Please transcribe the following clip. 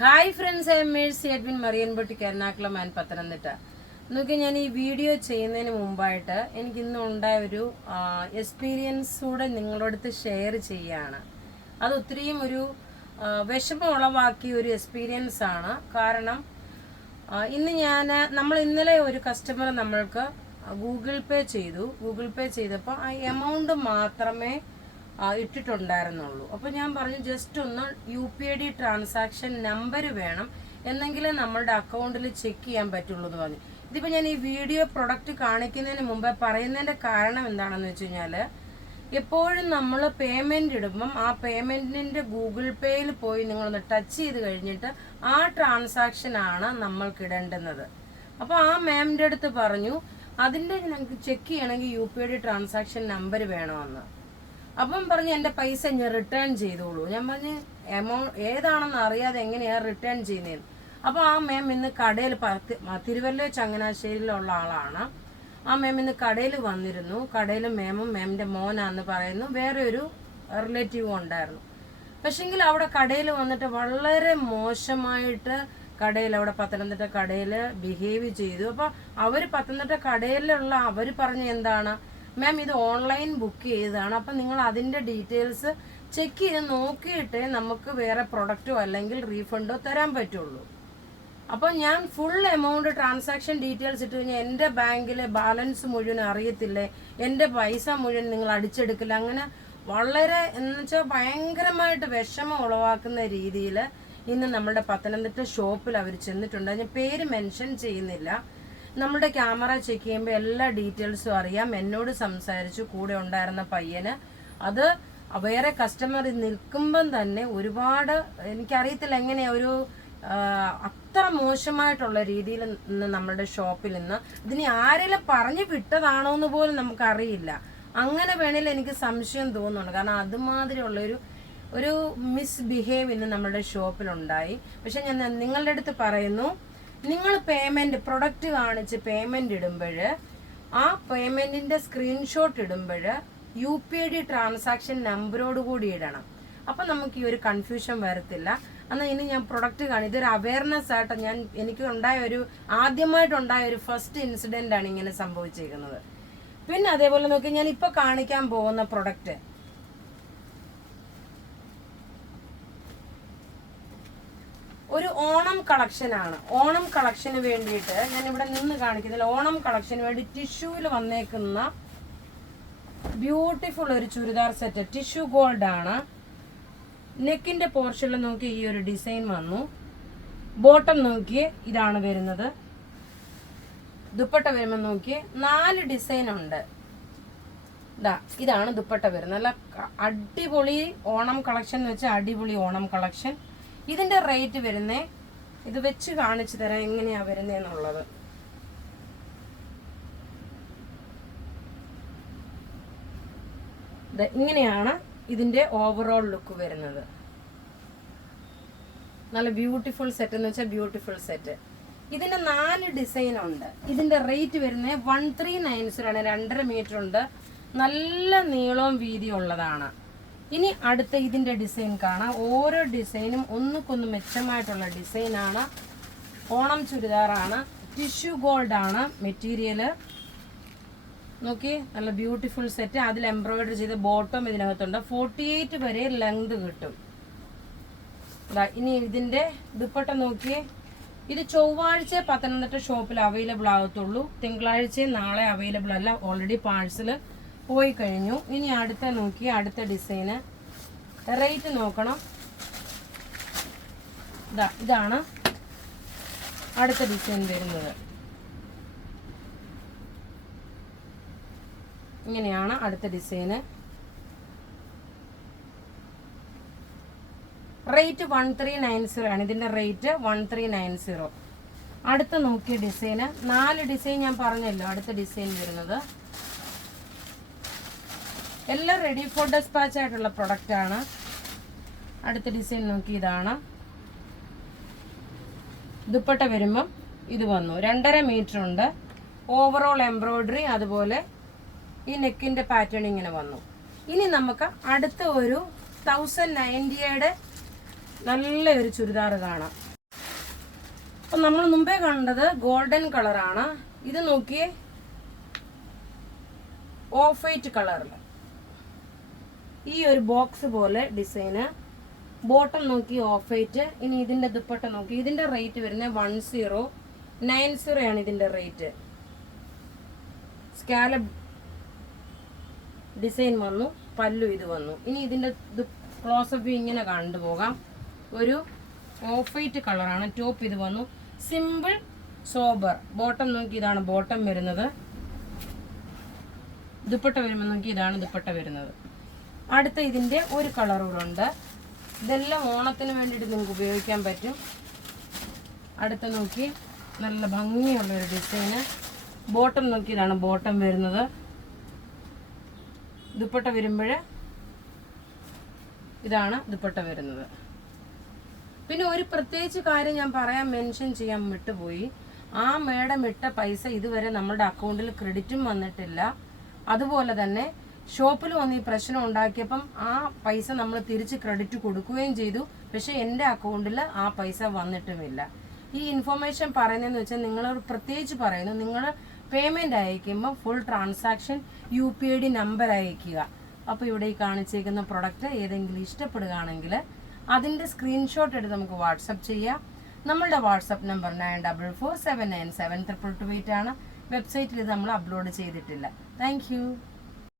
Hi friends, I am Mercy Edwin Marian boutique Ernakulam and Pathanamthitta. നോക്കി, ഞാൻ ഈ വീഡിയോ ചെയ്യുന്നതിന് മുമ്പായിട്ട് എനിക്ക് ഇന്ന് ഉണ്ടായ ഒരു എക്സ്പീരിയൻസ് കൂടെ നിങ്ങളോടത്ത് ഷെയർ ചെയ്യുകയാണ്. അത് ഒത്തിരിയും ഒരു വിഷമം ഉളവാക്കിയ ഒരു എക്സ്പീരിയൻസ് ആണ്. കാരണം നമ്മൾ ഇന്നലെ ഒരു കസ്റ്റമർ നമ്മൾക്ക് ഗൂഗിൾ പേ ചെയ്തപ്പോൾ ആ എമൗണ്ട് മാത്രമേ ഇട്ടിട്ടുണ്ടായിരുന്നുള്ളൂ. അപ്പോൾ ഞാൻ പറഞ്ഞു, ജസ്റ്റ് ഒന്ന് UPID ട്രാൻസാക്ഷൻ നമ്പർ വേണം, എന്നെങ്കിലും നമ്മളുടെ അക്കൗണ്ടിൽ ചെക്ക് ചെയ്യാൻ പറ്റുള്ളൂ എന്ന് പറഞ്ഞു. ഇതിപ്പോൾ ഞാൻ ഈ വീഡിയോ പ്രൊഡക്റ്റ് കാണിക്കുന്നതിന് മുമ്പ് പറയുന്നതിൻ്റെ കാരണം എന്താണെന്ന് വെച്ച് കഴിഞ്ഞാൽ, എപ്പോഴും നമ്മൾ പേയ്മെൻറ്റ് ഇടുമ്പം ആ പേയ്മെൻറ്റിൻ്റെ ഗൂഗിൾ പേയിൽ പോയി നിങ്ങളൊന്ന് ടച്ച് ചെയ്ത് കഴിഞ്ഞിട്ട് ആ ട്രാൻസാക്ഷനാണ് നമ്മൾക്ക് ഇടേണ്ടുന്നത്. അപ്പോൾ ആ മാമിൻ്റെ അടുത്ത് പറഞ്ഞു, അതിൻ്റെ ഞങ്ങൾക്ക് ചെക്ക് ചെയ്യണമെങ്കിൽ UPID ട്രാൻസാക്ഷൻ നമ്പർ വേണമെന്ന്. അപ്പം പറഞ്ഞു, എൻ്റെ പൈസ ഞാൻ റിട്ടേൺ ചെയ്തോളൂ. ഞാൻ പറഞ്ഞു, എമൗണ്ട് ഏതാണെന്ന് അറിയാതെ എങ്ങനെയാണ് റിട്ടേൺ ചെയ്യുന്നതെന്ന്. അപ്പോൾ ആ മാം ഇന്ന് കടയിൽ തിരുവല്ല ചങ്ങനാശ്ശേരിയിലുള്ള ആളാണ്. ആ മാം ഇന്ന് കടയിൽ വന്നിരുന്നു. കടയിൽ മാമും മാമിൻ്റെ മോനാന്ന് പറയുന്നു, വേറെ ഒരു റിലേറ്റീവും ഉണ്ടായിരുന്നു. പക്ഷെങ്കിൽ അവിടെ കടയിൽ വന്നിട്ട് വളരെ മോശമായിട്ട് അവിടെ പത്തനംതിട്ട കടയിൽ ബിഹേവ് ചെയ്തു. അപ്പോൾ അവർ പത്തനംതിട്ട കടയിലുള്ള അവർ പറഞ്ഞ എന്താണ്, മാം ഇത് ഓൺലൈൻ ബുക്ക് ചെയ്തതാണ്, അപ്പം നിങ്ങൾ അതിൻ്റെ ഡീറ്റെയിൽസ് ചെക്ക് ചെയ്ത് നോക്കിയിട്ടേ നമുക്ക് വേറെ പ്രൊഡക്റ്റോ അല്ലെങ്കിൽ റീഫണ്ടോ തരാൻ പറ്റുള്ളൂ. അപ്പോൾ ഞാൻ ഫുൾ എമൗണ്ട് ട്രാൻസാക്ഷൻ ഡീറ്റെയിൽസ് ഇട്ട് കഴിഞ്ഞാൽ എൻ്റെ ബാങ്കിലെ ബാലൻസ് മുഴുവൻ അറിയത്തില്ലേ, എൻ്റെ പൈസ മുഴുവൻ നിങ്ങൾ അടിച്ചെടുക്കില്ല. അങ്ങനെ വളരെ എന്നുവെച്ചാൽ ഭയങ്കരമായിട്ട് വിഷമം ഉളവാക്കുന്ന രീതിയിൽ ഇന്ന് നമ്മുടെ പത്തനംതിട്ട ഷോപ്പിൽ അവർ ചെന്നിട്ടുണ്ട്. ഞാൻ പേര് മെൻഷൻ ചെയ്യുന്നില്ല. നമ്മുടെ ക്യാമറ ചെക്ക് ചെയ്യുമ്പോൾ എല്ലാ ഡീറ്റെയിൽസും അറിയാം. എന്നോട് സംസാരിച്ചു, കൂടെ ഉണ്ടായിരുന്ന പയ്യന്. അത് വേറെ കസ്റ്റമർ നിൽക്കുമ്പം തന്നെ ഒരുപാട് എനിക്കറിയത്തില്ല എങ്ങനെയാ ഒരു അത്ര മോശമായിട്ടുള്ള രീതിയിൽ ഇന്ന് നമ്മുടെ ഷോപ്പിൽ നിന്ന് ഇതിന് ആരെങ്കിലും പറഞ്ഞു വിട്ടതാണോ എന്ന് പോലും നമുക്കറിയില്ല. അങ്ങനെ വേണേലും എനിക്ക് സംശയം തോന്നുന്നുണ്ട്. കാരണം അതുമാതിരിയുള്ള ഒരു മിസ്ബിഹേവ് ഇന്ന് നമ്മുടെ ഷോപ്പിലുണ്ടായി. പക്ഷെ ഞാൻ നിങ്ങളുടെ അടുത്ത് പറയുന്നു, നിങ്ങൾ പ്രൊഡക്റ്റ് കാണിച്ച് പേയ്മെന്റ് ഇടുമ്പോൾ ആ പേയ്മെന്റിന്റെ സ്ക്രീൻഷോട്ട് ഇടുമ്പോൾ UPID ട്രാൻസാക്ഷൻ നമ്പറോട് കൂടി ഇടണം. അപ്പം നമുക്ക് ഈ ഒരു കൺഫ്യൂഷൻ വരത്തില്ല. എന്നാൽ ഇനി ഞാൻ പ്രൊഡക്റ്റ് ഇതൊരു അവയർനെസ് ആയിട്ട് എനിക്ക് ആദ്യമായിട്ടുണ്ടായ ഒരു ഫസ്റ്റ് ഇൻസിഡന്റ് ആണ് ഇങ്ങനെ സംഭവിച്ചിരിക്കുന്നത്. പിന്നെ അതേപോലെ നോക്കി, ഞാൻ ഇപ്പൊ കാണിക്കാൻ പോകുന്ന പ്രൊഡക്റ്റ് ഒരു ഓണം കളക്ഷൻ ആണ്. ഓണം കളക്ഷന് വേണ്ടിയിട്ട് ഞാൻ ഇവിടെ നിന്ന് കാണിക്കുന്നില്ല. ഓണം കളക്ഷന് വേണ്ടി ടിഷ്യൂവിൽ വന്നേക്കുന്ന ബ്യൂട്ടിഫുൾ ഒരു ചുരിദാർ സെറ്റ്, ടിഷ്യൂ ഗോൾഡ് ആണ്. നെക്കിന്റെ പോർഷനിൽ നോക്കി ഈ ഒരു ഡിസൈൻ വന്നു. ബോട്ടം നോക്കിയേ, ഇതാണ് വരുന്നത്. ദുപ്പട്ട വരുമ്പോൾ നോക്കിയേ, 4 ഡിസൈൻ ഉണ്ട്. ഇതാണ് ദുപ്പട്ട വരുന്നത്. നല്ല അടിപൊളി ഓണം കളക്ഷൻ എന്ന് വെച്ചാൽ അടിപൊളി ഓണം കളക്ഷൻ. ഇതിന്റെ റേറ്റ് വരുന്നേ, ഇത് വെച്ച് കാണിച്ചു തരാം എങ്ങനെയാ വരുന്നേന്നുള്ളത്. ഇങ്ങനെയാണ് ഇതിന്റെ ഓവറോൾ ലുക്ക് വരുന്നത്. നല്ല ബ്യൂട്ടിഫുൾ സെറ്റ് എന്ന് വെച്ചാൽ ബ്യൂട്ടിഫുൾ സെറ്റ്. ഇതിന്റെ 4 ഡിസൈൻ ഉണ്ട്. ഇതിന്റെ റേറ്റ് വരുന്നത് 1390 ആണ്. 2.5 മീറ്റർ ഉണ്ട്. നല്ല നീളവും വീതിയും ഉള്ളതാണ്. ഇനി അടുത്ത ഇതിന്റെ ഡിസൈൻ കാണാം. ഓരോ ഡിസൈനും ഒന്നുകൊന്ന് മെച്ചമായിട്ടുള്ള ഡിസൈനാണ്. ഓണം ചുരിദാറാണ്. ടിഷ്യൂ ഗോൾഡ് ആണ് മെറ്റീരിയല്. നോക്കി, നല്ല ബ്യൂട്ടിഫുൾ സെറ്റ്. അതിൽ എംബ്രോയിഡറി ചെയ്ത ബോട്ടം ഇതിനകത്തുണ്ട്. 48 വരെ ലെങ്ത് കിട്ടും. ഇനി ഇതിന്റെ ദുപ്പട്ട നോക്കിയേ. ഇത് ചൊവ്വാഴ്ച പത്തനംതിട്ട ഷോപ്പിൽ അവൈലബിൾ ആകത്തുള്ളൂ. തിങ്കളാഴ്ചയും നാളെ അവൈലബിൾ അല്ല. ഓൾറെഡി പാഴ്സൽ പോയി കഴിഞ്ഞു. ഇനി അടുത്ത ഡിസൈന് റേറ്റ് നോക്കണം. ഇതാണ് അടുത്ത ഡിസൈൻ വരുന്നത്. ഇങ്ങനെയാണ് അടുത്ത ഡിസൈന്. റേറ്റ് 1390 ആണ്. ഇതിന്റെ റേറ്റ് 1390. അടുത്ത നോക്കിയ ഡിസൈന് 4 ഡിസൈൻ ഞാൻ പറഞ്ഞല്ലോ. അടുത്ത ഡിസൈൻ വരുന്നത് എല്ലാം റെഡി ഫോർ ഡെസ്പാച്ച് ആയിട്ടുള്ള പ്രൊഡക്റ്റ് ആണ്. അടുത്ത ഡിസൈൻ നോക്കി, ഇതാണ്. ദുപ്പട്ട വരുമ്പം ഇത് വന്നു. 2.5 മീറ്റർ ഉണ്ട്. ഓവറോൾ എംബ്രോയിഡറി, അതുപോലെ ഈ നെക്കിന്റെ പാറ്റേൺ ഇങ്ങനെ വന്നു. ഇനി നമുക്ക് അടുത്ത ഒരു 1090യുടെ നല്ലൊരു ചുരിദാർ കാണാം. അപ്പം നമ്മൾ മുമ്പേ കണ്ടത് ഗോൾഡൻ കളറാണ്. ഇത് നോക്കിയേ, ഓഫ് വൈറ്റ് കളറിൽ ഈ ഒരു ബോക്സ് പോലെ ഡിസൈന്. ബോട്ടം നോക്കി ഓഫ് വൈറ്റ്. ഇനി ഇതിന്റെ ദുപ്പട്ട നോക്കി. ഇതിന്റെ റേറ്റ് വരുന്നത് 1090 ആണ് ഇതിന്റെ റേറ്റ്. സ്കാലപ്പ് ഡിസൈൻ വന്നു, പല്ലു ഇത് വന്നു. ഇനി ഇതിന്റെ ക്ലോസപ്പ് വ്യൂ ഇങ്ങനെ കണ്ടുപോകാം. ഒരു ഓഫ് വൈറ്റ് കളറാണ്. ടോപ്പ് ഇത് വന്നു, സിമ്പിൾ സോബർ. ബോട്ടം നോക്കി, ഇതാണ് ബോട്ടം വരുന്നത്. ദുപ്പട്ട വരുമ്പോൾ നോക്കി, ഇതാണ് ദുപ്പട്ട വരുന്നത്. അടുത്ത ഇതിന്റെ ഒരു കളർ കൂടെ ഉണ്ട്. ഇതെല്ലാം ഓണത്തിന് വേണ്ടിയിട്ട് നിങ്ങൾക്ക് ഉപയോഗിക്കാൻ പറ്റും. അടുത്ത നോക്കി, നല്ല ഭംഗിയുള്ളൊരു ഡിസൈന്. ബോട്ടം നോക്കി, ഇതാണ് ബോട്ടം വരുന്നത്. ദുപ്പട്ട വരുമ്പോൾ ഇതാണ് ദുപ്പട്ട വരുന്നത്. പിന്നെ ഒരു പ്രത്യേകിച്ച് കാര്യം ഞാൻ മെൻഷൻ ചെയ്യാൻ വിട്ടുപോയി. ആ മേഡം ഇട്ട പൈസ ഇതുവരെ നമ്മുടെ അക്കൗണ്ടിൽ ക്രെഡിറ്റും വന്നിട്ടില്ല. അതുപോലെ തന്നെ ഷോപ്പിൽ വന്ന് ഈ പ്രശ്നം ഉണ്ടാക്കിയപ്പം ആ പൈസ നമ്മൾ തിരിച്ച് ക്രെഡിറ്റ് കൊടുക്കുകയും ചെയ്തു. പക്ഷെ എൻ്റെ അക്കൗണ്ടിൽ ആ പൈസ വന്നിട്ടുമില്ല. ഈ ഇൻഫർമേഷൻ പറയുന്നതെന്ന് വെച്ചാൽ നിങ്ങൾ പ്രത്യേകിച്ച് പറയുന്നു, നിങ്ങൾ പേയ്മെൻറ്റ് അയക്കുമ്പോൾ ഫുൾ ട്രാൻസാക്ഷൻ UPID നമ്പർ അയക്കുക. അപ്പോൾ ഇവിടെ ഈ കാണിച്ചേക്കുന്ന പ്രൊഡക്റ്റ് ഏതെങ്കിലും ഇഷ്ടപ്പെടുകയാണെങ്കിൽ അതിൻ്റെ സ്ക്രീൻഷോട്ട് എടുത്ത് നമുക്ക് വാട്സപ്പ് ചെയ്യാം. നമ്മളുടെ വാട്സപ്പ് നമ്പർ 9447972228 ആണ്. വെബ്സൈറ്റിൽ ഇത് നമ്മൾ അപ്ലോഡ് ചെയ്തിട്ടില്ല. താങ്ക്